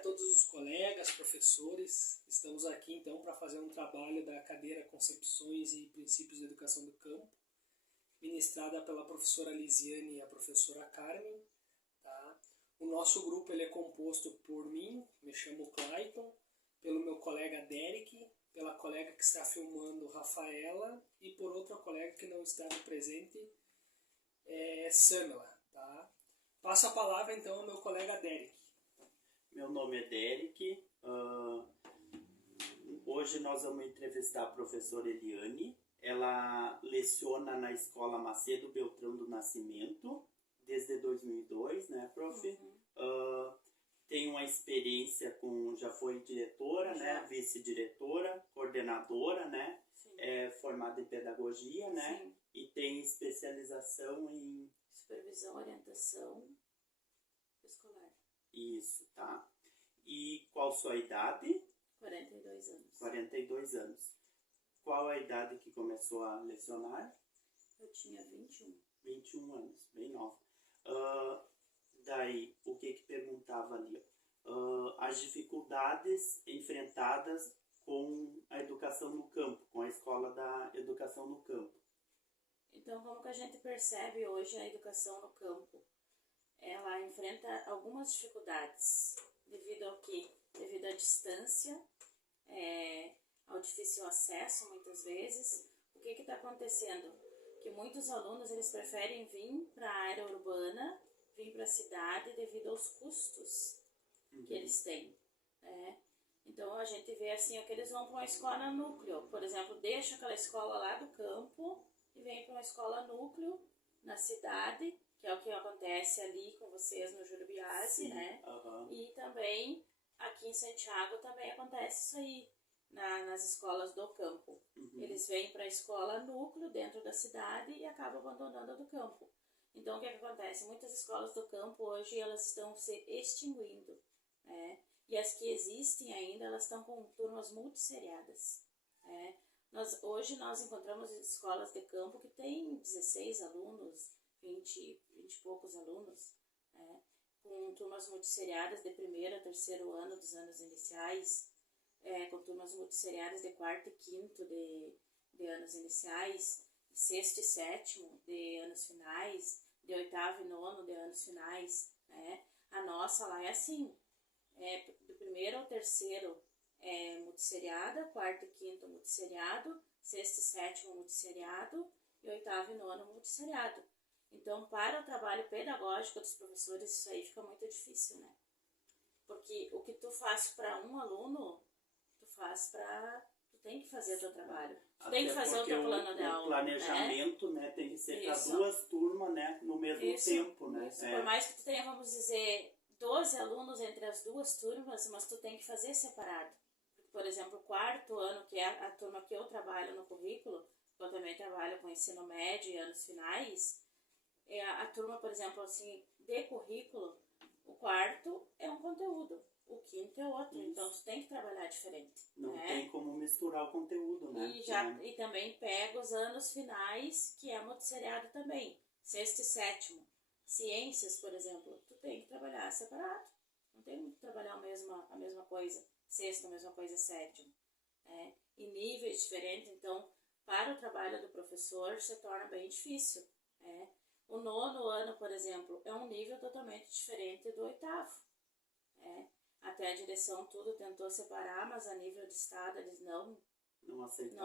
a todos os colegas, professores. Estamos aqui então para fazer um trabalho da cadeira Concepções e Princípios da Educação do Campo, ministrada pela professora Lisiane e a professora Carmen. Tá? O nosso grupo ele é composto por mim, me chamo Clayton, pelo meu colega Derek, pela colega que está filmando, Rafaela, e por outra colega que não está presente, Samela. Tá? Passo a palavra então ao meu colega Derek. Meu nome é Derek. Hoje nós vamos entrevistar a professora Eliane. Ela leciona na Escola Macedo Beltrão do Nascimento desde 2002, né, prof? Tem uma experiência já foi diretora, né, vice-diretora, coordenadora, né, formada em pedagogia, né, sim, e tem especialização em supervisão, orientação escolar. Isso, tá. E qual sua idade? 42 anos. 42 anos. Qual a idade que começou a lecionar? Eu tinha 21. 21 anos, bem nova. Daí, o que perguntava ali? As dificuldades enfrentadas com a educação no campo, com a escola da educação no campo. Então, como que a gente percebe hoje a educação no campo? Ela enfrenta algumas dificuldades, devido ao quê? Devido à distância, ao difícil acesso, muitas vezes. O que está acontecendo? Que muitos alunos eles preferem vir para a área urbana, vir para a cidade, devido aos custos que eles têm. Então, a gente vê assim, que eles vão para uma escola núcleo. Por exemplo, deixa aquela escola lá do campo e vem para uma escola núcleo na cidade, que é o que acontece ali com vocês no Júlio Biasi, né? E também aqui em Santiago também acontece isso aí, nas escolas do campo. Eles vêm para a escola núcleo dentro da cidade e acabam abandonando a do campo. Então, o que acontece? Muitas escolas do campo hoje elas estão se extinguindo, né? E as que existem ainda, elas estão com turmas multisseriadas. Hoje nós encontramos escolas de campo que têm 16 alunos, 20 e poucos alunos, com turmas multisseriadas de primeiro a terceiro ano dos anos iniciais, com turmas multisseriadas de quarto e quinto de anos iniciais, sexto e sétimo de anos finais, de oitavo e nono de anos finais. A nossa lá é assim, do primeiro ao terceiro multisseriada, quarto e quinto multisseriado, sexto e sétimo multisseriado e oitavo e nono multisseriado. Então, para o trabalho pedagógico dos professores, isso aí fica muito difícil, né? Porque o que tu faz para um aluno, tu tem que fazer o teu trabalho. Tu tem que fazer o teu plano de aula. O planejamento, né, tem que ser para duas turmas, né, no mesmo tempo, né? Por mais que tu tenha, vamos dizer, 12 alunos entre as duas turmas, mas tu tem que fazer separado. Por exemplo, o quarto ano, que é a turma que eu trabalho no currículo, eu também trabalho com ensino médio e anos finais, a turma, por exemplo, assim, de currículo, o quarto é um conteúdo, o quinto é outro, então tu tem que trabalhar diferente. Não tem como misturar o conteúdo, né? E também pega os anos finais, que é multisseriado também, sexto e sétimo. Ciências, por exemplo, tu tem que trabalhar separado, não tem que trabalhar a mesma coisa, sexto, a mesma coisa, sétimo. E níveis diferentes, então, para o trabalho do professor se torna bem difícil. O nono ano, por exemplo, é um nível totalmente diferente do oitavo. Até a direção tudo tentou separar, mas a nível de estado eles não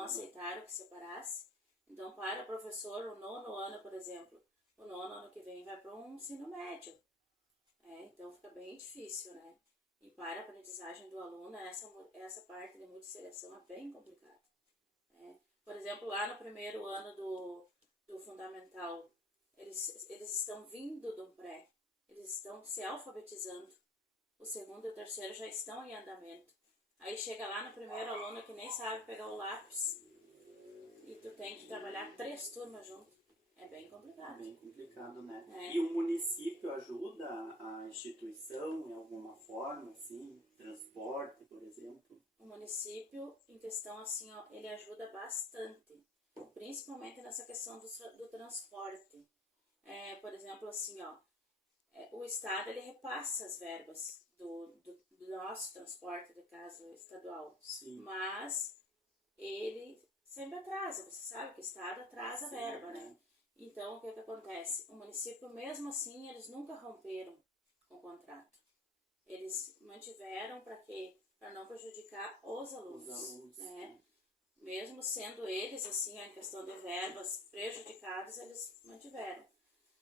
aceitaram que separasse. Então, para o professor, o nono ano, por exemplo, o nono ano que vem vai para um ensino médio. Então, fica bem difícil, né? E para a aprendizagem do aluno, essa parte de multisseleção é bem complicada. Por exemplo, lá no primeiro ano do fundamental, eles estão vindo do pré, eles estão se alfabetizando. O segundo e o terceiro já estão em andamento. Aí chega lá no primeiro aluno que nem sabe pegar o lápis e tu tem que trabalhar 3 turmas junto. É bem complicado. Bem complicado, né? E o município ajuda a instituição em alguma forma, assim, transporte, por exemplo? O município, em questão assim, ele ajuda bastante, principalmente nessa questão do transporte. Por exemplo, assim, o Estado ele repassa as verbas nosso transporte, de caso estadual. Sim. Mas ele sempre atrasa, você sabe que o Estado atrasa a verba, né? Então, o que acontece? O município, mesmo assim, eles nunca romperam com o contrato. Eles mantiveram para quê? Para não prejudicar os alunos, né? Mesmo sendo eles, assim, em questão de verbas prejudicados, eles mantiveram.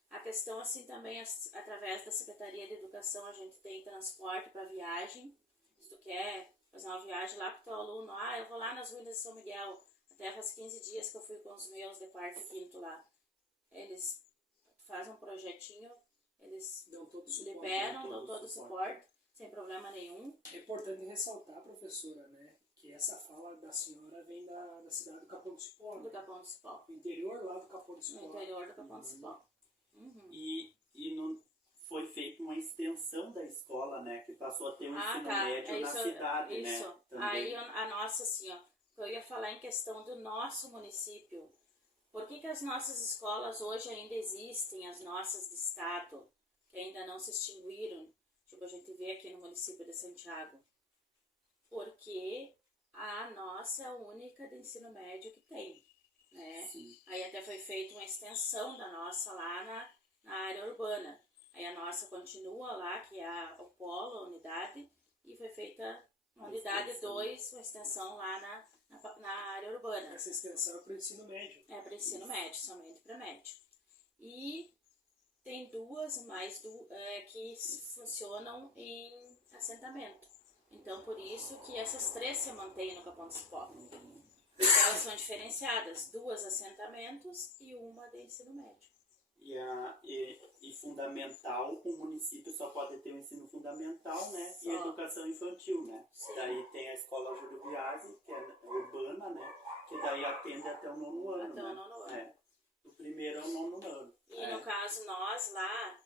A questão, assim, também, através da Secretaria de Educação, a gente tem transporte para viagem. Se tu quer fazer uma viagem lá com o teu aluno, eu vou lá nas ruínas de São Miguel, até faz 15 dias que eu fui com os meus de quarto e quinto lá. Eles fazem um projetinho, eles dão todo o suporte, liberam, dão todo o suporte, sem problema nenhum. É importante ressaltar, professora, né, que essa fala da senhora vem da cidade do Capão do Cipó. Do Capão do Cipó. Do interior lá do Capão do Cipó. No interior do Capão do Cipó. E não foi feita uma extensão da escola, né, que passou a ter um ensino médio na cidade, isso. né? Também. Aí a nossa, assim, ó, eu ia falar em questão do nosso município. Por que as nossas escolas hoje ainda existem, as nossas de estado, que ainda não se extinguiram? Tipo, a gente vê aqui no município de Santiago. Porque a nossa é a única de ensino médio que tem, né? Sim. Aí até foi feita uma extensão da nossa lá na área urbana. Aí a nossa continua lá, que é o polo, a unidade, e foi feita uma unidade 2, uma extensão lá na área urbana. Essa extensão é para o ensino médio. É para ensino médio, somente para médio. E tem mais duas que funcionam em assentamento. Então, por isso que essas 3 se mantêm no Capão do Cipó. Porque elas são diferenciadas, 2 assentamentos e uma de ensino médio. E fundamental, o município só pode ter o ensino fundamental, né? Só. E educação infantil, né? Sim. Daí tem a escola Júlio Biasi, que é urbana, né? Que daí atende até o 9º ano, Até né? o 9º ano. É. Do 1º ao 9º ano. E no caso nós lá,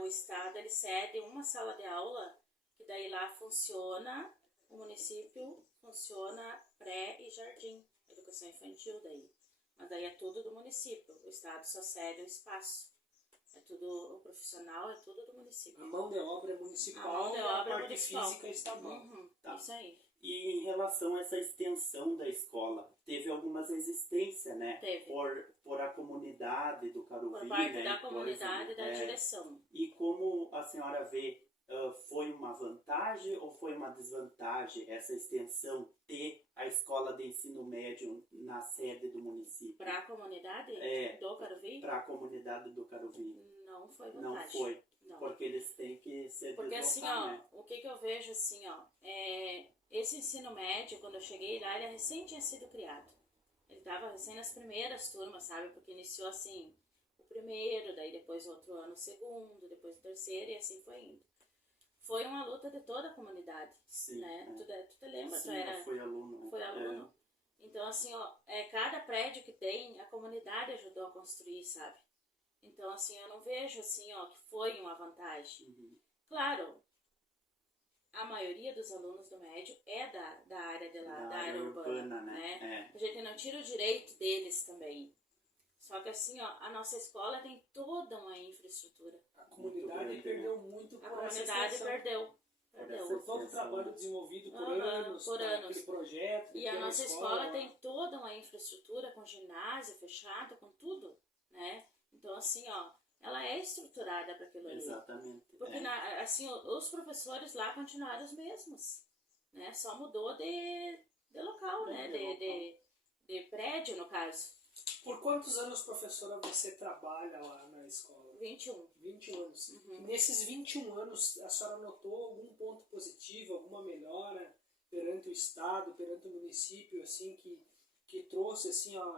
o estado ele cede uma sala de aula, que daí lá funciona, o município funciona pré e jardim, educação infantil daí. Mas daí é tudo do município, o estado só cede o espaço. É tudo, o profissional é tudo do município. A mão de obra é municipal, A mão de obra a é parte municipal. física é estadual. Tá. Isso aí. E em relação a essa extensão da escola, teve algumas resistências, né? Teve. Por a comunidade do Caruvi, Por parte né? da comunidade e da direção. E como a senhora vê, foi uma vantagem ou foi uma desvantagem essa extensão ter a escola de ensino médio na sede do município? Para a comunidade do Caruvi? Para a comunidade do Caruvi. Não foi vantagem. Não foi. Não. Porque eles têm que se Porque deslocar, assim, ó, né? o que eu vejo assim, ó, esse ensino médio, quando eu cheguei lá, ele recém tinha sido criado. Ele estava recém nas primeiras turmas, sabe? Porque iniciou assim, o primeiro, daí depois outro ano o segundo, depois o terceiro e assim foi indo. Foi uma luta de toda a comunidade, Sim, né? Tu te lembra? Sim, tu era, eu fui aluno. foi aluno. Então assim, ó, cada prédio que tem, a comunidade ajudou a construir, sabe? Então assim, eu não vejo assim, ó, que foi uma vantagem. Uhum. Claro, a maioria dos alunos do médio é da área de lá, da área urbana, né? A gente não tira o direito deles também. Só que assim, ó, a nossa escola tem toda uma infraestrutura. A comunidade perdeu muito por A comunidade perdeu. Por todo o trabalho desenvolvido por anos, aquele projeto. E a nossa escola tem toda uma infraestrutura com ginásio fechado, com tudo, né? Então assim, ó, ela é estruturada para aquilo ali. Exatamente. Porque assim, os professores lá continuaram os mesmos, né? Só mudou de local, né? De prédio, no caso. Por quantos anos, professora, você trabalha lá na escola? 21. 21 anos. Uhum. Nesses 21 anos, a senhora notou algum ponto positivo, alguma melhora perante o Estado, perante o município, assim, que trouxe, assim, ó,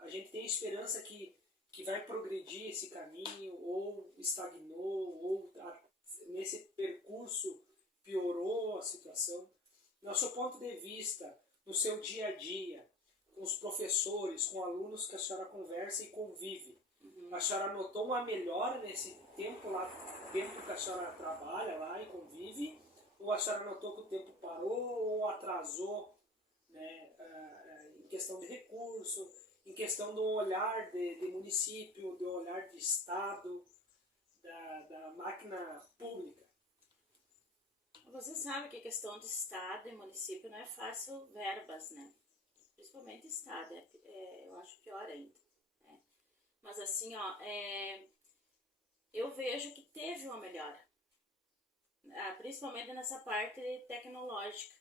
a gente tem esperança que vai progredir esse caminho, ou estagnou, ou nesse percurso piorou a situação? No seu ponto de vista, no seu dia a dia, com os professores, com alunos que a senhora conversa e convive, a senhora notou uma melhora nesse tempo que a senhora trabalha lá e convive, ou a senhora notou que o tempo parou ou atrasou, né, em questão de recurso, em questão do olhar de município, do olhar de Estado, da máquina pública? Você sabe que a questão de estado e município não é fácil verbas, né? Principalmente estado, eu acho pior ainda, né? Mas assim, ó, eu vejo que teve uma melhora, principalmente nessa parte tecnológica.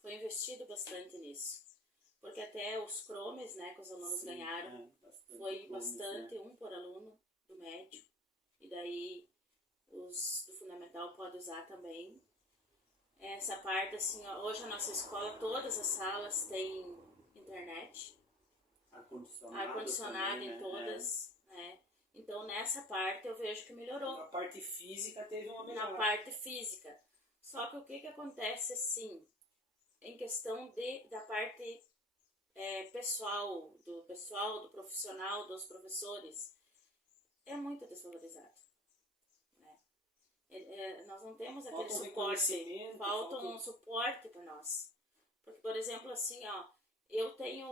Foi investido bastante nisso. Porque até os Chromes, né, que os alunos ganharam, foi bastante, um por aluno do médio. E daí os do fundamental podem usar também. Essa parte, assim, ó, hoje a nossa escola, todas as salas têm internet. Ar-condicionado em todas, né? Então, nessa parte eu vejo que melhorou. Na parte física teve uma melhora. Na parte física. Só que o que acontece, assim, em questão da parte pessoal, do profissional, dos professores, é muito desvalorizado. Né? Nós não temos aquele suporte, falta um suporte para nós. Porque, por exemplo, assim, ó, eu tenho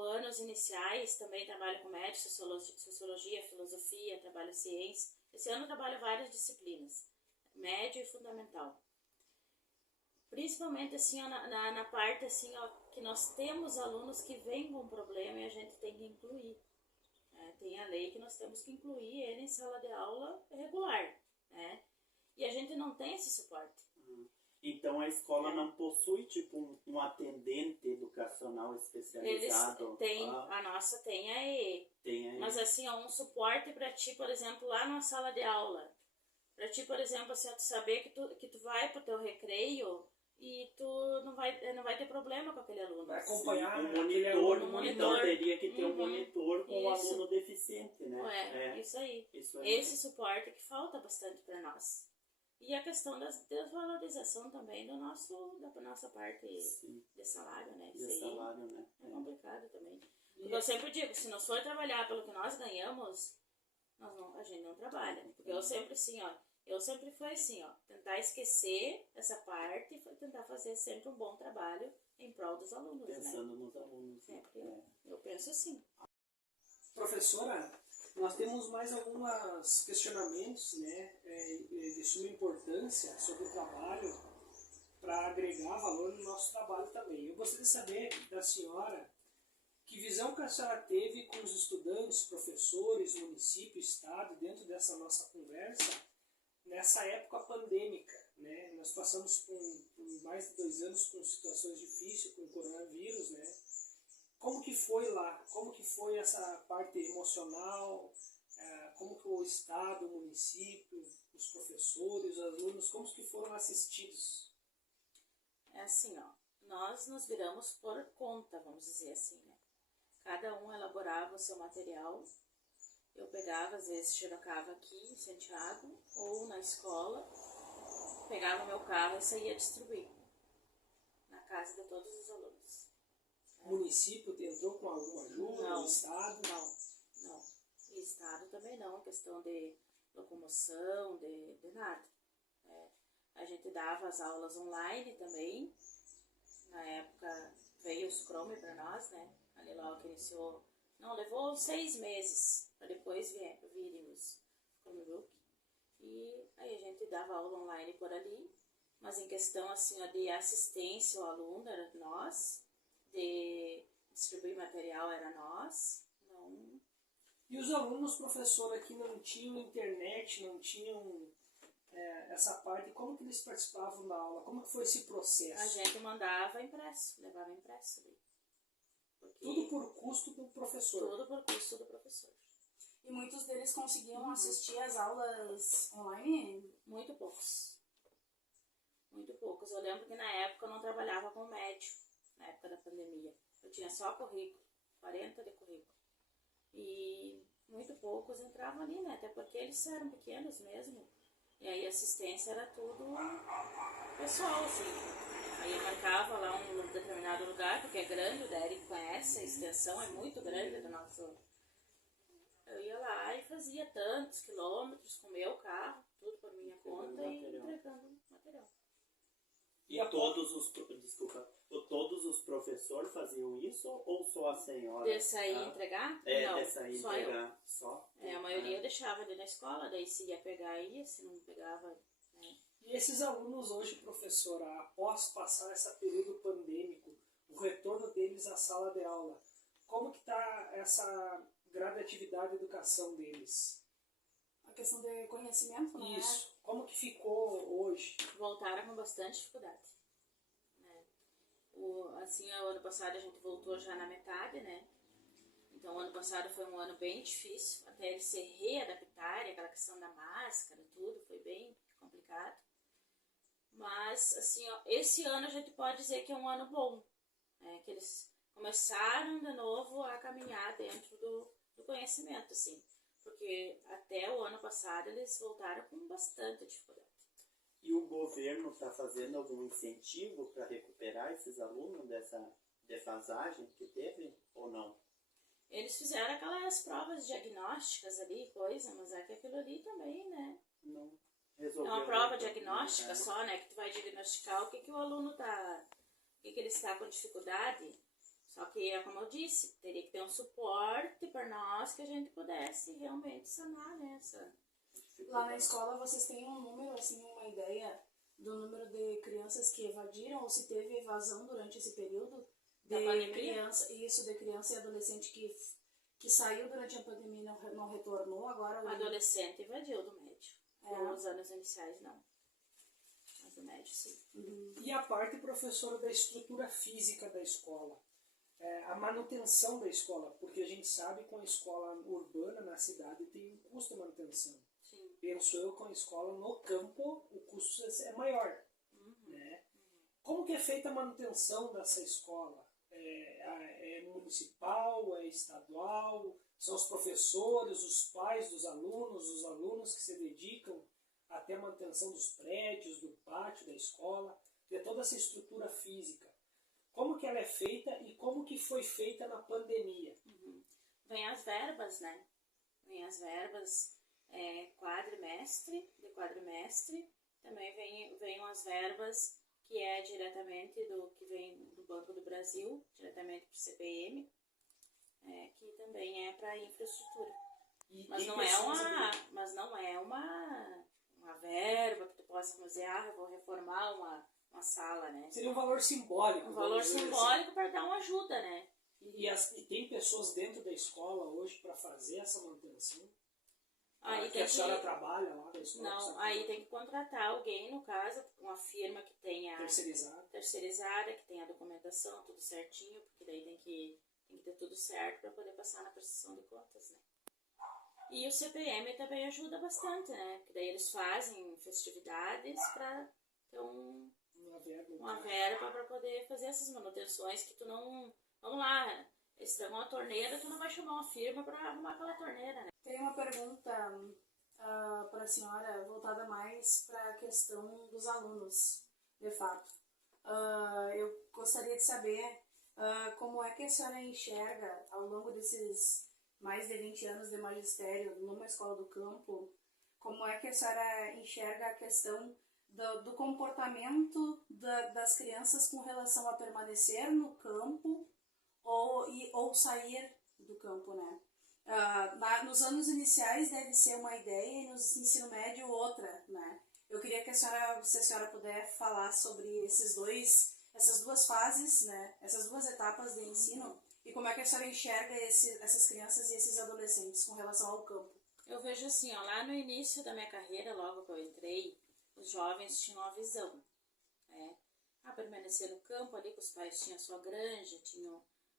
anos iniciais, também trabalho com médio, sociologia, filosofia, trabalho ciência. Esse ano eu trabalho várias disciplinas, médio e fundamental. Principalmente assim, ó, na parte assim, ó, que nós temos alunos que vêm com problema e a gente tem que incluir. Tem a lei que nós temos que incluir ele em sala de aula regular. Né? E a gente não tem esse suporte. Então a escola não possui tipo um atendente educacional especializado? Eles têm, a nossa tem a EE. Mas assim, ó, um suporte para ti, por exemplo, lá na sala de aula. Para ti, por exemplo, assim, tu saber que tu vai pro teu recreio e tu não vai ter problema com aquele aluno. Vai acompanhar um monitor. Teria que ter um monitor com o aluno deficiente, né? Isso aí. Esse suporte que falta bastante para nós. E a questão da desvalorização também da nossa parte de salário, né? Salário, né? É complicado também. Porque eu sempre digo, se nós for trabalhar pelo que nós ganhamos, a gente não trabalha. Porque eu sempre assim, ó, fui assim, ó, tentar esquecer essa parte e tentar fazer sempre um bom trabalho em prol dos alunos, Pensando nos alunos. Sempre. Eu penso assim. Professora, nós temos mais alguns questionamentos, né, de suma importância sobre o trabalho para agregar valor no nosso trabalho também. Eu gostaria de saber da senhora que visão que a senhora teve com os estudantes, professores, município, estado, dentro dessa nossa conversa, nessa época pandêmica, né? Nós passamos por mais de 2 anos com situações difíceis, com o coronavírus, né? Como que foi lá? Como que foi essa parte emocional? Como que o estado, o município, os professores, os alunos, como que foram assistidos? É assim, ó, nós nos viramos por conta, vamos dizer assim, né? Cada um elaborava o seu material. Eu pegava, às vezes, xerocava aqui em Santiago ou na escola, pegava o meu carro e saía distribuir na casa de todos os alunos. O município tentou com alguma ajuda? Não. O estado? Não. E estado também não, questão de locomoção, de nada. A gente dava as aulas online também. Na época veio os Chrome para nós, né? Ali logo que iniciou. Não, levou 6 meses para depois virem os Chromebook. E aí a gente dava aula online por ali. Mas em questão assim, ó, de assistência ao aluno, era nós. De distribuir material, era nós. Não. E os alunos, professora, que não tinham internet, não tinham essa parte, como que eles participavam da aula? Como que foi esse processo? A gente mandava impresso, levava impresso. Tudo por custo do professor? Tudo por custo do professor. E muitos deles conseguiam assistir às aulas online? Muito poucos. Muito poucos. Eu lembro que na época eu não trabalhava com médio, na época da pandemia. Eu tinha só currículo, 40 de currículo. E muito poucos entravam ali, né? Até porque eles eram pequenos mesmo. E aí a assistência era tudo pessoal, assim. Aí eu marcava lá um determinado lugar, porque é grande, o Derek conhece, a extensão é muito grande do nosso... Eu ia lá e fazia tantos quilômetros com o meu carro, tudo por minha conta e entregando material. E todos os professores faziam isso ou só a senhora? De sair entregar? Não, de sair só entregar eu. só? A maioria eu deixava ali na escola, daí se ia pegar ia, se não pegava... E E esses alunos hoje, professora, após passar esse período pandêmico, o retorno deles à sala de aula, como que está essa gradatividade de educação deles? A questão de conhecimento, né? Isso. Como que ficou hoje? Voltaram com bastante dificuldade. Né? O ano passado a gente voltou já na metade, né? Então, o ano passado foi um ano bem difícil, até eles se readaptarem, aquela questão da máscara, tudo, foi bem complicado. Mas, assim, ó, esse ano a gente pode dizer que é um ano bom, né? Que eles começaram de novo a caminhar dentro do conhecimento, assim. Porque até o ano passado eles voltaram com bastante dificuldade. E o governo está fazendo algum incentivo para recuperar esses alunos dessa defasagem que teve ou não? Eles fizeram aquelas provas diagnósticas ali, coisa, mas é que aquilo ali também, né? Não É resolveu. uma prova diagnóstica só, né? Que tu vai diagnosticar o que o aluno tá, o que ele está com dificuldade. Só que, é como eu disse, teria que ter um suporte para nós que a gente pudesse realmente sanar nessa. Lá na escola vocês têm um número, assim, uma ideia do número de crianças que evadiram ou se teve evasão durante esse período? Da pandemia? De criança e adolescente que saiu durante a pandemia e não retornou, agora... O adolescente evadiu do médio. É. Nos anos iniciais, não. Mas do médio, sim. E a parte, professora, da estrutura física da escola? A manutenção da escola, porque a gente sabe que com a escola urbana na cidade tem um custo de manutenção. Sim. Penso eu, com a escola no campo, o custo é maior. Né? Como que é feita a manutenção dessa escola? É municipal, é estadual? São os professores, os pais dos alunos, os alunos que se dedicam até a manutenção dos prédios, do pátio da escola, de toda essa estrutura física. Como que ela é feita e como que foi feita na pandemia? Vem as verbas, né? Vem as verbas de quadrimestre. Também vem as verbas que é diretamente que vem do Banco do Brasil, diretamente para o CPM, que também é para infraestrutura. Mas não é uma verba que tu possa dizer, eu vou reformar uma sala, né? Seria um valor simbólico. Um valor simbólico para dar uma ajuda, né? E tem pessoas dentro da escola hoje para fazer essa manutenção? Aí que a senhora trabalha lá da escola? Não, aí tem que contratar alguém, no caso, uma firma que tenha... Terceirizada, que tenha a documentação, tudo certinho, porque daí tem que ter tudo certo para poder passar na prestação de contas, né? E o CPM também ajuda bastante, né? Porque daí eles fazem festividades para ter uma verba para poder fazer essas manutenções que tu não... Vamos lá, estragou uma torneira, tu não vai chamar uma firma para arrumar aquela torneira, né? Tem uma pergunta para a senhora voltada mais para a questão dos alunos, de fato. Eu gostaria de saber como é que a senhora enxerga, ao longo desses mais de 20 anos de magistério numa escola do campo, como é que a senhora enxerga a questão do comportamento das crianças com relação a permanecer no campo ou sair do campo, né? Nos anos iniciais deve ser uma ideia e no ensino médio outra, né? Eu queria que se a senhora puder falar sobre essas duas fases, né? Essas duas etapas de ensino e como é que a senhora enxerga essas crianças e esses adolescentes com relação ao campo. Eu vejo assim, lá no início da minha carreira, logo que eu entrei, os jovens tinham uma visão, né? Permanecer no campo ali, que os pais tinham sua granja,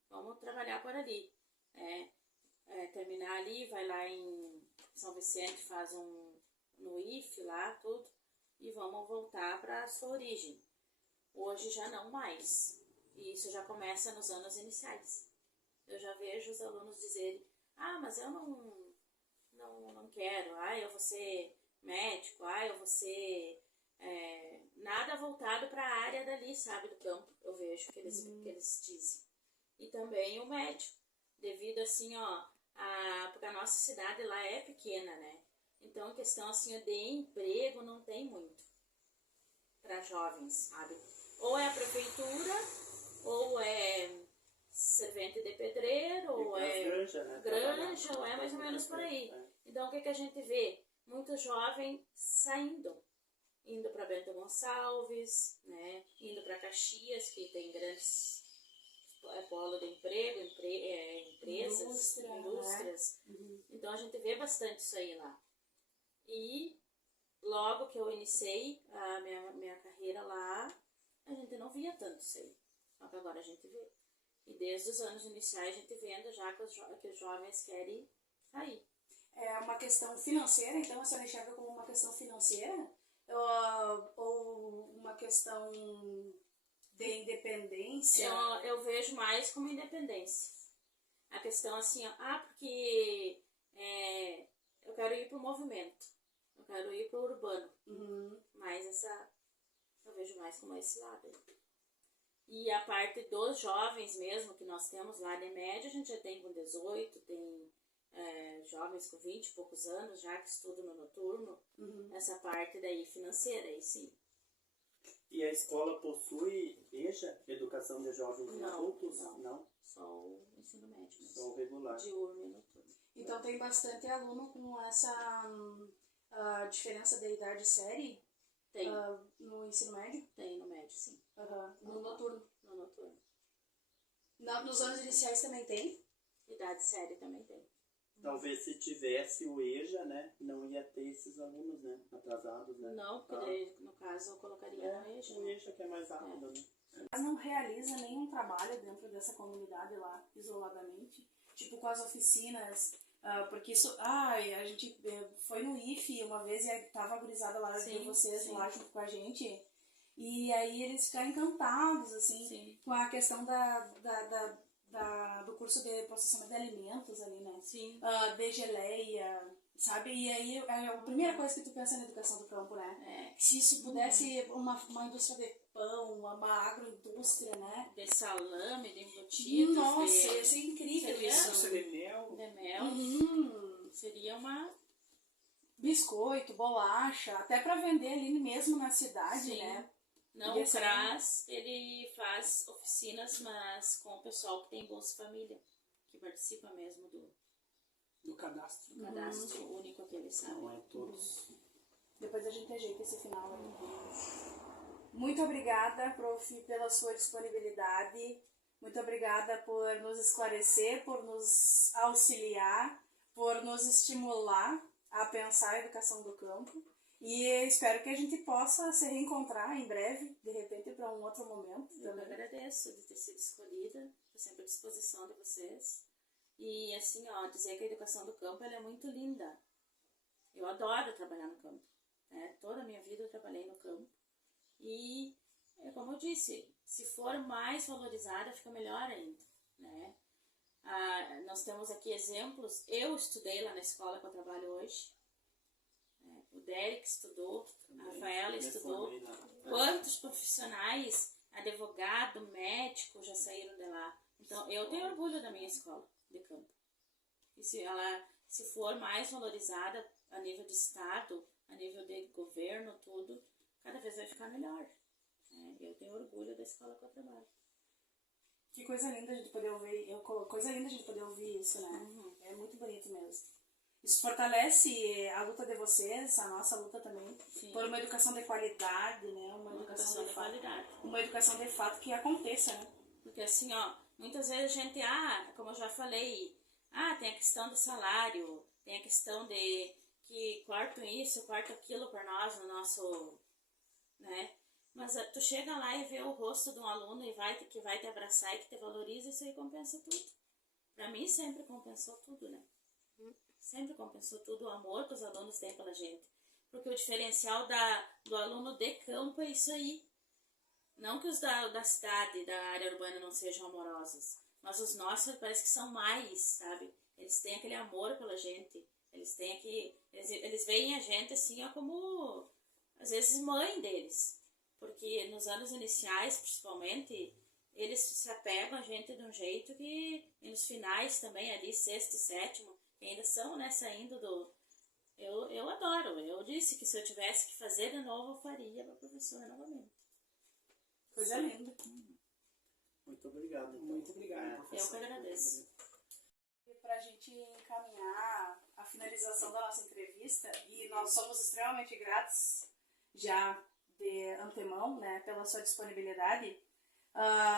vamos trabalhar por ali, terminar ali, vai lá em São Vicente, faz no IF lá, tudo, e vamos voltar para a sua origem. Hoje já não mais, e isso já começa nos anos iniciais. Eu já vejo os alunos dizerem, mas eu não quero, eu vou ser médico, eu vou ser... nada voltado para a área dali, sabe, do campo, eu vejo que eles dizem. E também o médico, devido assim, porque a nossa cidade lá é pequena, né? Então, questão assim de emprego não tem muito para jovens, sabe? Ou é a prefeitura, ou é servente de pedreiro, ou é granja, ou é mais ou menos por aí. Então, o que a gente vê? Muito jovem saindo. indo para Bento Gonçalves, né? Indo para Caxias, que tem grandes polo de emprego, empresas, indústrias. Né? Então a gente vê bastante isso aí lá. E logo que eu iniciei a minha carreira lá, a gente não via tanto isso aí. Só que agora a gente vê. E desde os anos iniciais a gente vendo já que os jovens querem sair. É uma questão financeira, então você enxerga como uma questão financeira? Ou uma questão de independência? Eu vejo mais como independência. A questão assim, porque eu quero ir para o movimento, eu quero ir para o urbano. Mas eu vejo mais como esse lado. E a parte dos jovens mesmo, que nós temos lá de média, a gente já tem com 18, tem jovens com 20 e poucos anos já que estudam no noturno. Essa parte daí financeira, aí sim. E a escola possui EJA, Educação de Jovens e Adultos? Não. Só o ensino médio mesmo. Só o regular. Diurno e noturno. Então tem bastante aluno com essa diferença de idade série? Tem. No ensino médio? Tem no médio, sim. No noturno? No noturno. Nos anos iniciais também tem? Idade séria também tem. Talvez se tivesse o EJA, né, não ia ter esses alunos, né, atrasados, né? Não, porque daí, no caso eu colocaria no EJA. O EJA que é mais rápido, né? Mas não realiza nenhum trabalho dentro dessa comunidade lá, isoladamente? Tipo com as oficinas, porque isso... a gente foi no IFE uma vez e tava a gurizada lá de vocês lá junto com a gente. E aí eles ficaram encantados, assim, com a questão do curso de processamento de alimentos ali, né? Sim. De geleia, sabe? E aí é a primeira coisa que tu pensa na educação do campo, né? Se isso pudesse uma indústria de pão, uma agroindústria, né? De salame, de embutidos. Nossa, ia ser incrível. Isso de mel. De mel. Seria uma... Biscoito, bolacha, até pra vender ali mesmo na cidade, né? Não, o CRAS, ele faz oficinas, mas com o pessoal que tem Bolsa Família, que participa mesmo Do cadastro. do cadastro único que eles sabem. Não é todos. Depois a gente ajeita esse final aí. Muito obrigada, prof, pela sua disponibilidade. Muito obrigada por nos esclarecer, por nos auxiliar, por nos estimular a pensar a educação do campo. E espero que a gente possa se reencontrar em breve, de repente para um outro momento. Eu agradeço de ter sido escolhida, estou sempre à disposição de vocês. E assim, dizer que a educação do campo ela é muito linda. Eu adoro trabalhar no campo. Né? Toda a minha vida eu trabalhei no campo. E, como eu disse, se for mais valorizada, fica melhor ainda. Né? Nós temos aqui exemplos. Eu estudei lá na escola que eu trabalho hoje. O Derek estudou, a Rafaela estudou. Quantos profissionais, advogado, médico já saíram de lá? Então, eu tenho orgulho da minha escola de campo. E se for mais valorizada a nível de estado, a nível de governo, tudo, cada vez vai ficar melhor. Eu tenho orgulho da escola que eu trabalho. Que coisa linda a gente poder ouvir, coisa linda a gente poder ouvir isso, né? É muito bonito mesmo. Isso fortalece a luta de vocês, a nossa luta também, por uma educação de qualidade, né? Uma educação de qualidade. Uma educação de fato que aconteça, né? Porque assim, muitas vezes a gente, como eu já falei, tem a questão do salário, tem a questão de que cortam isso, cortam aquilo para nós no nosso, né? Mas tu chega lá e vê o rosto de um aluno que vai te abraçar e que te valoriza, isso aí compensa tudo. Para mim sempre compensou tudo, né? Sempre compensou tudo o amor que os alunos têm pela gente. Porque o diferencial do aluno de campo é isso aí. Não que os da cidade, da área urbana não sejam amorosos, mas os nossos parece que são mais, sabe? Eles têm aquele amor pela gente. Eles veem a gente assim, como, às vezes, mãe deles. Porque nos anos iniciais, principalmente, eles se apegam a gente de um jeito que, e nos finais também, ali, sexto e sétimo, que ainda são, né, saindo do... Eu adoro. Eu disse que se eu tivesse que fazer de novo, eu faria para a professora novamente. Coisa linda. Muito obrigado. Então. Muito obrigado, professor. Eu que agradeço. E para a gente encaminhar a finalização da nossa entrevista, e nós somos extremamente gratos já de antemão, né, pela sua disponibilidade,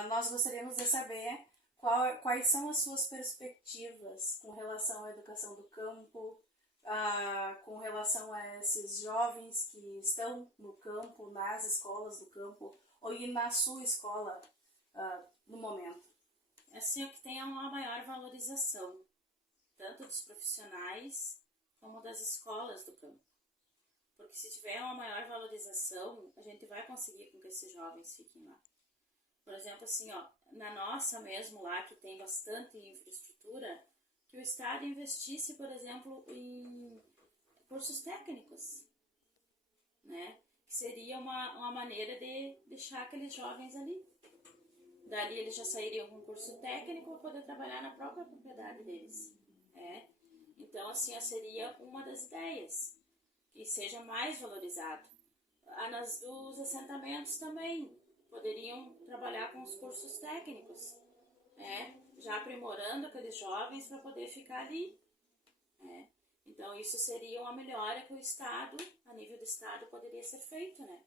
nós gostaríamos de saber quais são as suas perspectivas com relação à educação do campo, com relação a esses jovens que estão no campo, nas escolas do campo, ou na sua escola no momento. Assim, o que tem é uma maior valorização, tanto dos profissionais como das escolas do campo. Porque se tiver uma maior valorização, a gente vai conseguir com que esses jovens fiquem lá. Por exemplo, assim, ó, na nossa mesmo lá, que tem bastante infraestrutura, que o Estado investisse, por exemplo, em cursos técnicos, né? Que seria uma maneira de deixar aqueles jovens ali. Dali eles já sairiam com um curso técnico para poder trabalhar na própria propriedade deles. Então, assim, seria uma das ideias, que seja mais valorizado. Dos assentamentos também poderiam trabalhar com os cursos técnicos, já aprimorando aqueles jovens para poder ficar ali. Então, isso seria uma melhora que o Estado, a nível do Estado, poderia ser feito, né?